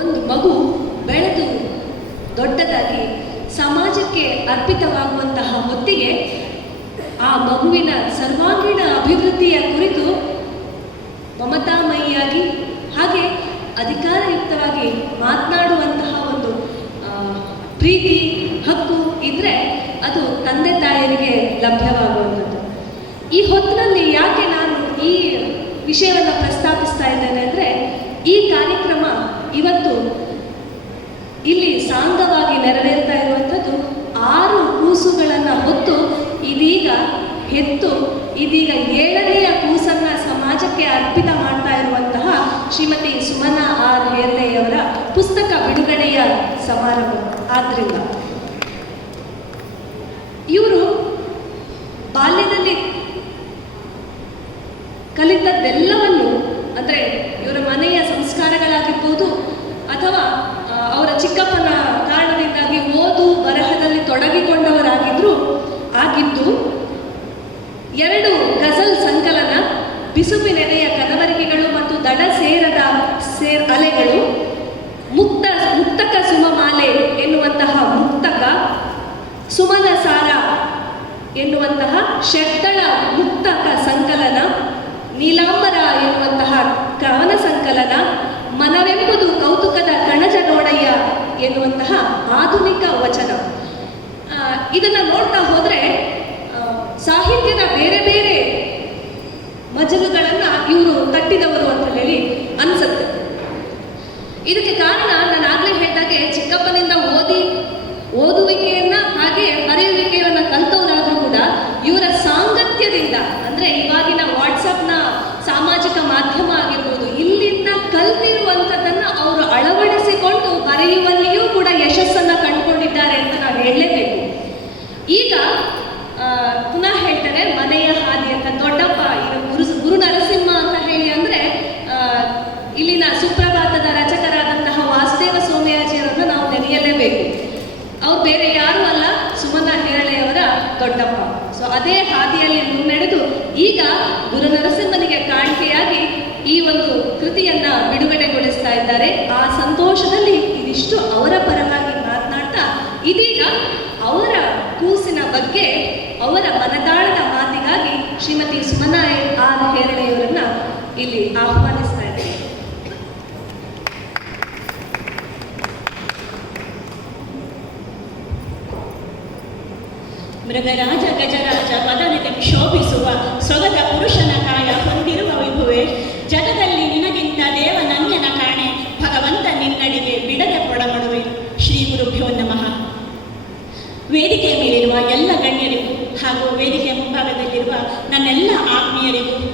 ಒಂದು ಮಗು ಬೆಳೆದು ದೊಡ್ಡದಾಗಿ ಸಮಾಜಕ್ಕೆ ಅರ್ಪಿತವಾಗುವಂತಹ ಹೊತ್ತಿಗೆ ಆ ಮಗುವಿನ ಸರ್ವಾಂಗೀಣ ಅಭಿವೃದ್ಧಿಯ ಕುರಿತು ಮಮತಾಮಯಿಯಾಗಿ ಹಾಗೆ ಅಧಿಕಾರಯುಕ್ತವಾಗಿ ಮಾತನಾಡುವಂತಹ ಒಂದು ಪ್ರೀತಿ, ಹಕ್ಕು ಇದ್ರೆ ಅದು ತಂದೆ ತಾಯಿಯರಿಗೆ ಲಭ್ಯವಾಗುವಂಥದ್ದು. ಈ ಹೊತ್ತಿನಲ್ಲಿ ಯಾಕೆ ನಾನು ಈ ವಿಷಯವನ್ನು ಪ್ರಸ್ತಾಪಿಸ್ತಾ ಇದ್ದೇನೆ ಅಂದರೆ ಈ ಕಾರ್ಯಕ್ರಮ ಇವತ್ತು ಇಲ್ಲಿ ಸಾಂಗವಾಗಿ ನೆರವೇರ್ತಾ ಇರುವಂಥದ್ದು ಆರು ಕೂಸುಗಳನ್ನು ಹೊತ್ತು ಇದೀಗ ಹೆತ್ತು, ಇದೀಗ ಏಳನೆಯ ಕೂಸನ್ನ ಸಮಾಜಕ್ಕೆ ಅರ್ಪಿತ ಮಾಡ್ತಾ ಇರುವಂತಹ ಶ್ರೀಮತಿ ಸುಮನಾ ಆರ್ ಹೇರ್ಲೆಯವರ ಪುಸ್ತಕ ಬಿಡುಗಡೆಯ ಸಮಾರಂಭ. ಆದ್ರಿಂದ ಇವರು ಬಾಲ್ಯದಲ್ಲಿ ಕಲಿತದ್ದೆಲ್ಲವನ್ನು, ಅಂದ್ರೆ ಇವರ ಮನೆಯ ಸಂಸ್ಕಾರಗಳಾಗಿರ್ಬೋದು ಅಥವಾ ಅವರ ಚಿಕ್ಕಪ್ಪನ ಕಾರಣದಿಂದಾಗಿ ಓದು ಬರಹದಲ್ಲಿ ತೊಡಗಿಕೊಂಡವರಾಗಿದ್ರು ಆಗಿದ್ದು, ಎರಡು ಗಜಲ್ ಸಂಕಲನ ಬಿಸುಬಿನೆಡೆಯ ಕನವರಿಕೆಗಳು ಮತ್ತು ದಡ ಸೇರದ ಸೇರ್ ಅಲೆಗಳು, ಮುಕ್ತ, ಮುಕ್ತಕ ಸುಮಮಾಲೆ ಎನ್ನುವಂತಹ ಮುಕ್ತಕ, ಸುಮನ ಸಾರ ಎನ್ನುವಂತಹ ಷಡ್ದಳ ಮುಕ್ತಕ ಸಂಕಲನ, ನೀಲಾಂಬರ ಎನ್ನುವಂತಹ ಕವನ ಸಂಕಲನ ಮನವೆಂಬುದು ಕೌತುಕದ ಕಣಜ ನೋಡಯ್ಯ ಎನ್ನುವಂತಹ ಆಧುನಿಕ ವಚನ. ಇದನ್ನ ನೋಡ್ತಾ ಹೋದ್ರೆ ಸಾಹಿತ್ಯದ ಬೇರೆ ಬೇರೆ ಮಜಲುಗಳನ್ನ ಇವರು ತಟ್ಟಿದವರು ಅಂತ ಹೇಳಿ ಅನ್ಸುತ್ತೆ. ಇದಕ್ಕೆ ಕಾರಣ ಇದ್ದಾರೆ ಆ ಸಂತೋಷದಲ್ಲಿ ಇದಿಷ್ಟು ಅವರ ಪರವಾಗಿ ಮಾತನಾಡ್ತಾ ಇದೀಗ ಅವರ ಕೂಸಿನ ಬಗ್ಗೆ, ಅವರ ಮನದಾಳದ ಮಾತಿಗಾಗಿ ಶ್ರೀಮತಿ ಸುಮನಾಯ್ ಆರ್ ಹೇರಳೆಯವರನ್ನ ಇಲ್ಲಿ ಆಹ್ವಾನಿಸ್ತಾ ಮೃಗರಾಜ, ಗಜರಾಜ ಪದನಿಗೆ ಶೋಭಿಸುವ ಸೊಗದ ಪುರುಷನ ಕಾಯ ಹೊಂದಿರುವ ವಿಭುವೆ, ಜಗದಲ್ಲಿ ನಿನಗಿಂತ ದೇವನನ್ಯನ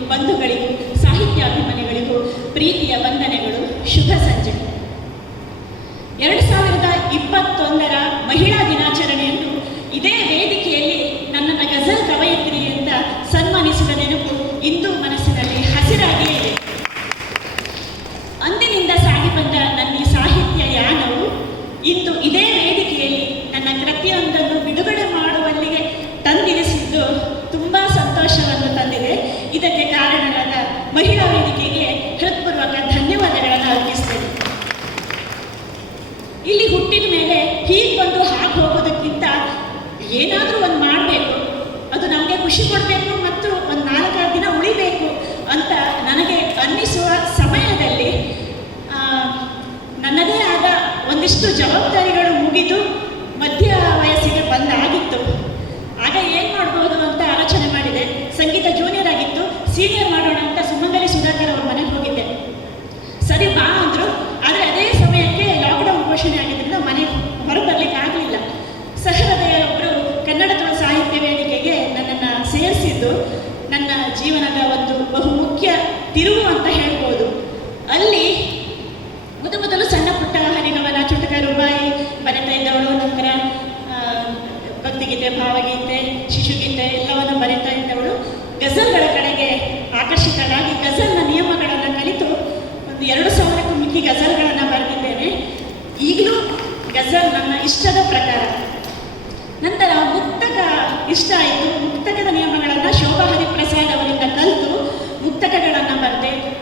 ಬಂಧುಗಳಿಗೂ, ಸಾಹಿತ್ಯಾಭಿಮಾನಿಗಳಿಗೂ, ಪ್ರೀತಿಯ ವಂದನೆಗಳು, ಶುಭ ಸಂಜೆ. ಎರಡು ಸಾವಿರದ ಇಪ್ಪತ್ತೊಂದರ ಮಹಿಳಾ ದಿನಾಚರಣೆಯನ್ನು ಇದೇ ವೇದಿಕೆಯಲ್ಲಿ ನನ್ನನ್ನು ಗಜಲ್ ಕವಯತ್ರಿ ಅಂತ ಸನ್ಮಾನಿಸಿದ ನೆನಪು ಇಂದು ಮನಸ್ಸಿನಲ್ಲಿ ಹಸಿರಾಗಿಯೇ ಇದೆ. ಅಂದಿನಿಂದ ಸಾಗಿ ಬಂದ ನನ್ನ ಸಾಹಿತ್ಯ ಯಾನವು ಇಂದು ಇದೇ ವೇದಿಕೆಯಲ್ಲಿ ನನ್ನ ಕೃತಿಯೊಂದನ್ನು ಬಿಡುಗಡೆ ಮಾಡುವಲ್ಲಿಗೆ ತಂದಿರಿಸಿದ್ದು ತುಂಬ ಸಂತೋಷವನ್ನು ತಂದಿದೆ ಇದಕ್ಕೆ ಕಾರಣರಾದ ಮಹಿಳಾ ವೇದಿಕೆಗೆ ಹೃತ್ಪೂರ್ವಕ ಧನ್ಯವಾದಗಳನ್ನು ಅರ್ಪಿಸ್ತೇನೆ ಇಲ್ಲಿ ಹುಟ್ಟಿದ ಮೇಲೆ ಹೀಗೆ ಬಂದು ಹಾಗೆ ಹೋಗೋದಕ್ಕಿಂತ ಏನಾದರೂ ಒಂದು ಮಾಡಬೇಕು ಅದು ನಮಗೆ ಖುಷಿ ಕೊಡಬೇಕು ಮತ್ತು ಒಂದು ನಾಲ್ಕಾರು ದಿನ ಉಳಿಬೇಕು ಅಂತ ನನಗೆ ಅನ್ನಿಸುವ ಸಮಯದಲ್ಲಿ ಆ, ನನ್ನದೇ ಆದ ಒಂದಿಷ್ಟು ಜವಾಬ್ದಾರಿಗಳು ಮುಗಿದು ಮಧ್ಯ ವಯಸ್ಸಿಗೆ ಬಂದಾಗಿತ್ತು ಆಗ ಏನು ಮಾಡ್ಬೋದು ಅಂತ ಆಲೋಚನೆ ಮಾಡಿದೆ ಸಂಗೀತ ಜೂನಿಯರ್ ಆಗಿತ್ತು ಸೀನಿಯರ್ ಮಾಡೋಣ ಅಂತ ಸುಮಂಗಲಿ ಸುಧಾಕರ್ ಅವ್ರ ಮನೆಗೆ ಹೋಗಿದ್ದೆ ಸರಿ ಬಾ ಅಂದರು ಆದರೆ ಅದೇ ಸಮಯಕ್ಕೆ ಲಾಕ್ಡೌನ್ ಘೋಷಣೆ ಆಗಿದ್ದರಿಂದ ಮನೆಗೆ ಹೊರಗೆ ಬರ್ಲಿಕ್ಕೆ ಆಗಲಿಲ್ಲ ಸಹೃದಯರೊಬ್ಬರು ಕನ್ನಡ ತುಳು ಸಾಹಿತ್ಯ ವೇದಿಕೆಗೆ ನನ್ನನ್ನು ಸೇರಿಸಿದ್ದು ನನ್ನ ಜೀವನದ ಒಂದು ಬಹುಮುಖ್ಯ ತಿರುವು ಅಂತ ಹೇಳ್ಬೋದು ಅಲ್ಲಿ ಮೊದ ಮೊದಲು ಸಣ್ಣ ಪುಟ್ಟ ಹರಿಗಮನ ಚುಟಕ ರೂಪಾಯಿ ಬರಿತಾ ಇದ್ದವಳು ನಂತರ ಆ, ಭಕ್ತಿಗೀತೆ ಭಾವಗೀತೆ, ಶಿಶುಗೀತೆ ಎಲ್ಲವನ್ನು ಬರಿತಾ ಇದ್ದವಳು. ಗಜಲ್ಗಳ ಕಡೆಗೆ ಆಕರ್ಷಿತಳಾಗಿ ಗಜಲ್ನ ನಿಯಮಗಳನ್ನು ಕಲಿತು ಒಂದು ಎರಡು ಸಾವಿರಕ್ಕೂ ಮಿಕ್ಕಿ ಗಜಲ್ಗಳನ್ನು ಬರೆದಿದ್ದೇನೆ. ಈಗಲೂ ಗಜಲ್ ನನ್ನ ಇಷ್ಟದ ಪ್ರಕಾರ. ನಂತರ ಮುಕ್ತಕ ಇಷ್ಟ ಆಯಿತು. ಮುಕ್ತಕದ ನಿಯಮಗಳನ್ನು ಶೋಭಾ ಹರಿಪ್ರಸಾದ್ ಅವರಿಂದ ಕಲಿತು ಮುಕ್ತಕಗಳನ್ನು ಬರೆದೆ.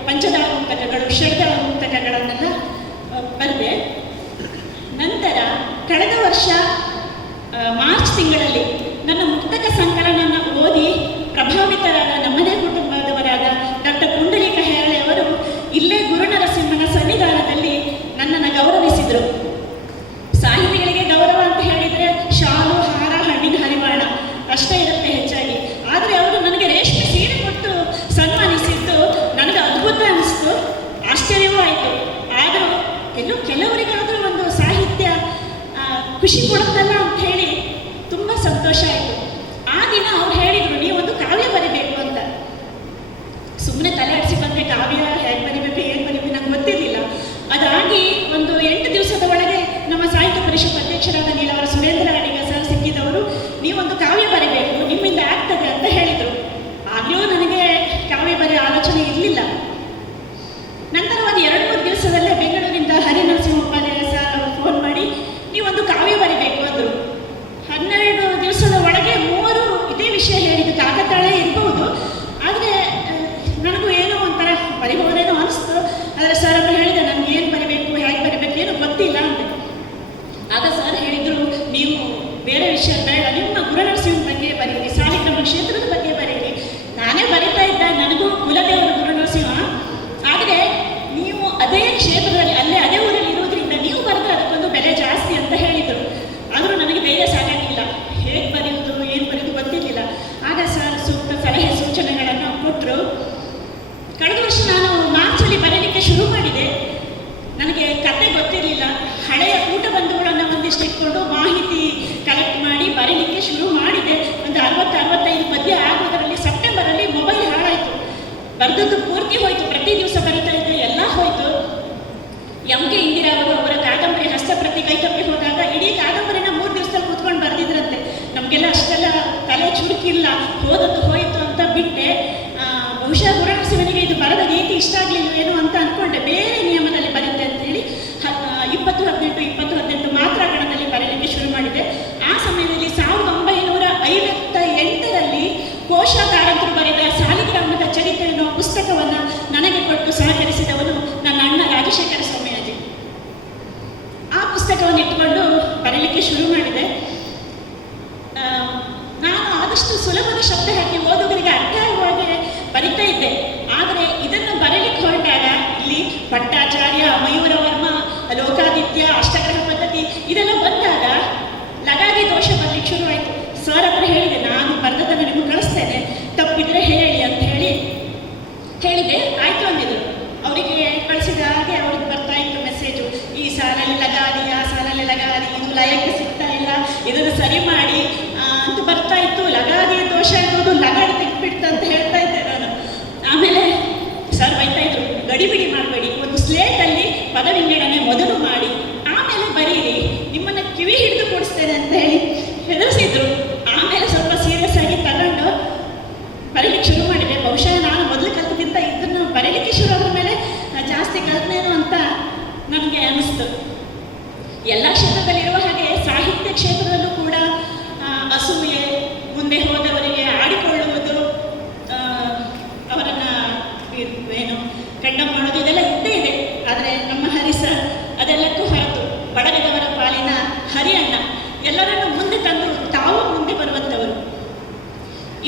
ಇದ್ದದ್ದು ಪೂರ್ತಿ ಹೋಯಿತು. ಪ್ರತಿ ದಿವಸ ಬರೀತಾ ಇದ್ರೆ ಎಲ್ಲ ಹೋಯಿತು. ಎಂ ಕೆ ಇಂದಿರಾ ಅವರು ಅವರ ಕಾದಂಬರಿ ಹಸ್ತಪ್ರತಿ ಕೈ ತಪ್ಪಿ ಹೋದಾಗ ಇಡೀ ಕಾದಂಬರಿನ ಮೂರು ದಿವಸದಲ್ಲಿ ಕೂತ್ಕೊಂಡು ಬರೆದಿದ್ರಂತೆ. ನಮಗೆಲ್ಲ ಅಷ್ಟೆಲ್ಲ ತಲೆ ಚುರುಕಿಲ್ಲ, ಹೋದದ್ದು ಹೋಯಿತು ಅಂತ ಬಿಟ್ಟೆ. ಬಹುಶಃ ಗುರುಣ ಶಿವನಿಗೆ ಇದು ಬರದ ರೀತಿ ಇಷ್ಟ ಆಗಲಿಲ್ಲ ಏನು ಅಂತ ಅಂದ್ಕೊಂಡೆ ಬೇರೆ ಪದ್ಯ ಅಷ್ಟಕರ ಪದ್ಧತಿ ಇದೆಲ್ಲ ಬಂದಾಗ ಲಗಾದಿ ದೋಷ ಬರ್ಲಿಕ್ಕೆ ಶುರುವಾಯಿತು. ಸರ್ ಹತ್ರ ಹೇಳಿದೆ, ನಾನು ಬರೆದದನ್ನ ನಿಮ್ಗೆ ಕಳಿಸ್ತೇನೆ. ತಪ್ಪಿದ್ರೆ ಹೇಳಿ ಅಂತ ಹೇಳಿ ಹೇಳಿದೆ. ಆಯ್ತು ಅಂದಿದ್ರು. ಅವರಿಗೆ ಕಳಿಸಿದ ಹಾಗೆ ಅವ್ರಿಗೆ ಬರ್ತಾ ಇತ್ತು ಮೆಸೇಜು ಈ ಸಾಲಲ್ಲಿ ಲಗಾದಿ, ಆ ಸಾಲಲ್ಲಿ ಲಗಾದಿ. ಇದು ಲಯಕ್ಕೆ ಸಿಗ್ತಾ ಇಲ್ಲ. ಇದನ್ನು ಸರಿ ಮಾಡಿ ಅಂತ ಬರ್ತಾ ಇತ್ತು. ಲಗಾದಿ ದೋಷ ಇರ್ಬೋದು ಲಗಾಡಿ ತೆಗ್ಬಿಡ್ತು ಅಂತ ಹೇಳ್ತಾ ಇದ್ದೆ ನಾನು. ಆಮೇಲೆ ಸರ್ ಬೈತಾ ಇದ್ರು, ಗಡಿಬಿಡಿ ಮಾಡಬೇಡಿ. ಒಂದು ಸ್ಲೇಟಲ್ಲಿ ಪದವಿಂಗಡಣೆ ಮೊದಲು ಮಾಡಿ.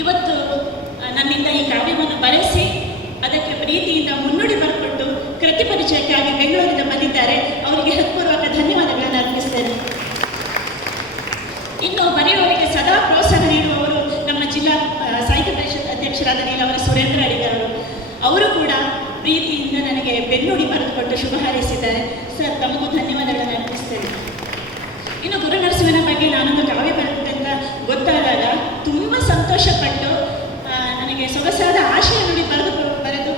ಇವತ್ತು ನನ್ನಿಂದ ಈ ಕಾವ್ಯವನ್ನು ಬರೆಸಿ ಅದಕ್ಕೆ ಪ್ರೀತಿಯಿಂದ ಮುನ್ನುಡಿ ಬರ್ಕೊಟ್ಟು ಕೃತಿ ಪರಿಚಯಕ್ಕಾಗಿ ಬೆಂಗಳೂರಿಂದ ಬಂದಿದ್ದಾರೆ. ಅವರಿಗೆ ಹೃತ್ಪೂರ್ವಕ ಧನ್ಯವಾದಗಳನ್ನು ಅರ್ಪಿಸ್ತೇನೆ. ಇನ್ನು ಬರೆಯುವವರಿಗೆ ಸದಾ ಪ್ರೋತ್ಸಾಹ ನೀಡುವವರು ನಮ್ಮ ಜಿಲ್ಲಾ ಸಾಹಿತ್ಯ ಪರಿಷತ್ ಅಧ್ಯಕ್ಷರಾದ ನೀಲವರ ಸುರೇಂದ್ರ ಅಡಿಗರವರು ಅವರು ಕೂಡ ಪ್ರೀತಿಯಿಂದ ನನಗೆ ಬೆನ್ನುಡಿ ಬರೆದುಕೊಟ್ಟು ಶುಭ ಹಾರೈಸಿದ್ದಾರೆ. ಸರ್, ತಮಗೂ ಧನ್ಯವಾದಗಳನ್ನು ಅರ್ಪಿಸ್ತೇನೆ. ಇನ್ನು ಗುರುನರಸಿಂಹನ ಬಗ್ಗೆ ನಾನೊಂದು ಕಾವ್ಯ ಬರೆದಂತ ಗೊತ್ತಾದಾಗ ಸಂತೋಷಪಟ್ಟು ನನಗೆ ಸೊಗಸಾದ ಆಶಯ ನುಡಿ ಬರೆದು ಬರೆದು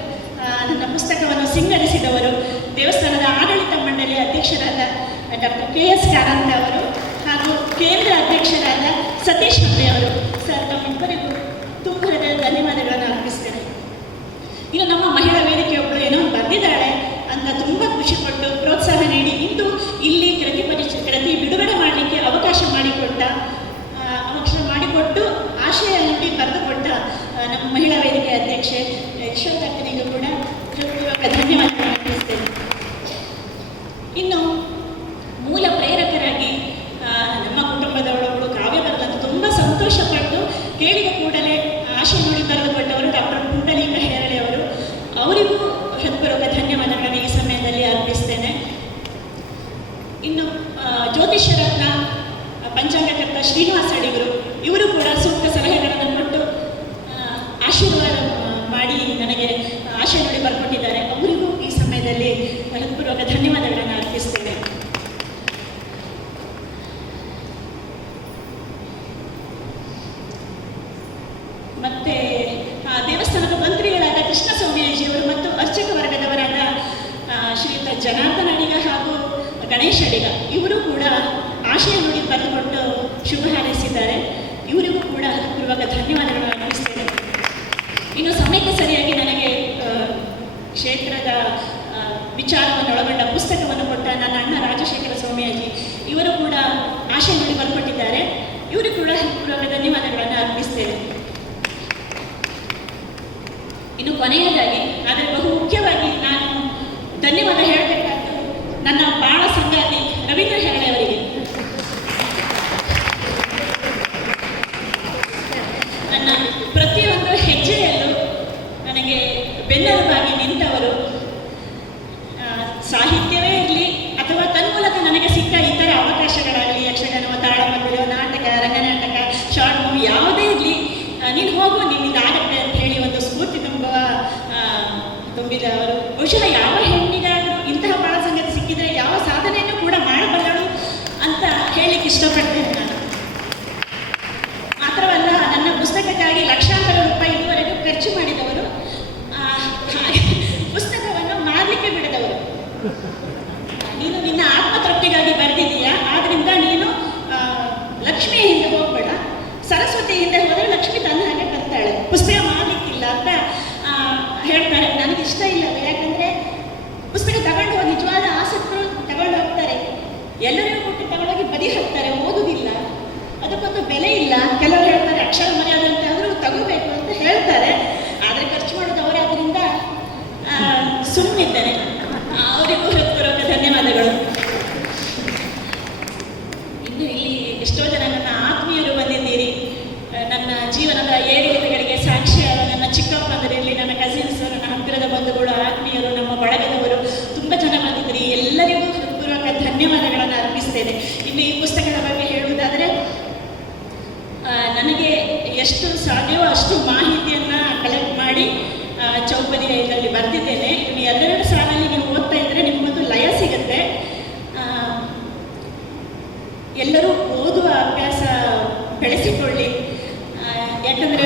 ನನ್ನ ಪುಸ್ತಕವನ್ನು ಸಿಂಗರಿಸಿದವರು ದೇವಸ್ಥಾನದ ಆಡಳಿತ ಮಂಡಳಿಯ ಅಧ್ಯಕ್ಷರಾದ ಡಾಕ್ಟರ್ ಕೆ ಎಸ್ ಕಾರಂತ ಅವರು ಹಾಗೂ ಕೇಂದ್ರ ಅಧ್ಯಕ್ಷರಾದ ಸತೀಶ್ ಹಬ್ಬೆ ಅವರು. ಸರ್, ತಮ್ಮಿಬ್ಬರಿಗೂ ತುಂಬ ಧನ್ಯವಾದಗಳನ್ನು ಅರ್ಪಿಸ್ತೇನೆ ಈಗ ಕರೆದುಕೊಂಡ ನಮ್ಮ ಮಹಿಳಾ ವೇದಿಕೆ ಅಧ್ಯಕ್ಷೆ ಯಶೋಧಕ್ಕನಿಗೂ ಕೂಡ ಹೃತ್ಪೂರ್ವಕ ಧನ್ಯವಾದಗಳನ್ನು ಇನ್ನು ಮೂಲ ಪ್ರೇರಕರಾಗಿ ನಮ್ಮ ಕುಟುಂಬದವರು ಕಾವ್ಯ ತುಂಬಾ ತುಂಬ ಸಂತೋಷಪಟ್ಟು ಕೇಳಿದ ಕೂಡಲೇ ಆಶೆ ನುಡಿ ಬರೆದುಕೊಟ್ಟವರು ಡಾಕ್ಟರ್ ಪುಂಡಲಿಂಗ ಹೇರಳೆ ಅವರು. ಅವರಿಗೂ ಹೃತ್ಪೂರ್ವಕ ಧನ್ಯವಾದಗಳನ್ನು ಈ ಸಮಯದಲ್ಲಿ ಅರ್ಪಿಸ್ತೇನೆ. ಇನ್ನು ಜ್ಯೋತಿಷ್ಯರತ್ನ ಪಂಚಾಂಗಕರ್ತ ಶ್ರೀನಿವಾಸ ಅಡಿಗರು ಇವಾಗ ಧನ್ಯವಾದಗಳನ್ನು ಅರ್ಪಿಸ್ತೇನೆ ಇನ್ನು ಸಮಯಕ್ಕೆ ಸರಿಯಾಗಿ ನನಗೆ ಕ್ಷೇತ್ರದ ವಿಚಾರವನ್ನು ಒಳಗೊಂಡ ಪುಸ್ತಕವನ್ನು ಕೊಟ್ಟ ನನ್ನ ಅಣ್ಣ ರಾಜಶೇಖರ ಸ್ವಾಮಿಯಾಗಿ ಇವರು ಕೂಡ ಆಶಯಗಳು ಬರ್ಕೊಟ್ಟಿದ್ದಾರೆ. ಇವರು ಕೂಡ ಧನ್ಯವಾದಗಳನ್ನು ಅರ್ಪಿಸ್ತೇನೆ. ಇನ್ನು ಕೊನೆಯದಾಗಿ 不是他牙 ಹೇಳ್ತಾರೆ, ಓದುದಿಲ್ಲ. ಅದಕ್ಕೊಂದು ಬೆಲೆ ಇಲ್ಲ. ಕೆಲವರು ಹೇಳ್ತಾರೆ, ಅಕ್ಷರ ಮರ್ಯಾದ ಅಂತ ಆದರೂ ತಗೋಬೇಕು ಅಂತ ಹೇಳ್ತಾರೆ. ಆದ್ರೆ ಖರ್ಚು ಮಾಡೋದು ಅವರೇ ಅದರಿಂದ ಸುಮ್ಮನಿದ್ದಾರೆ ಅವರಿಗೂ ಹೇಳ್ತಾರೆ ಧನ್ಯವಾದಗಳು. ಇನ್ನು ಇಲ್ಲಿ ಎಷ್ಟೋ ಜನ ನನ್ನ ಆತ್ಮೀಯರು ಬಂದಿದ್ದೀರಿ ನನ್ನ ಜೀವನದ ಏರಿಳಿತಗಳಿಗೆ ಸಾಕ್ಷಿಯಾದ ನನ್ನ ಚಿಕ್ಕಪ್ಪ ಚಿಕ್ಕಪ್ಪಂದರಲ್ಲಿ ನನ್ನ ಕಸಿನ್ಸ್ ನನ್ನ ಹತ್ತಿರದ ಬಂಧು ಇನ್ನು ಈ ಪುಸ್ತಕದ ಬಗ್ಗೆ ಹೇಳುವುದಾದರೆ ನನಗೆ ಎಷ್ಟು ಸಾಧ್ಯವೋ ಅಷ್ಟು ಮಾಹಿತಿಯನ್ನು ಕಲೆಕ್ಟ್ ಮಾಡಿ ಚೌಪದಿ ಇದರಲ್ಲಿ ಬರೆದಿದ್ದೇನೆ ಇನ್ನು ಎರಡೆರಡು ಸಾಲಲ್ಲಿ ನೀವು ಓದ್ತಾ ಇದ್ದರೆ ನಿಮಗೊಂದು ಲಯ ಸಿಗುತ್ತೆ. ಎಲ್ಲರೂ ಓದುವ ಅಭ್ಯಾಸ ಬೆಳೆಸಿಕೊಳ್ಳಿ. ಯಾಕಂದರೆ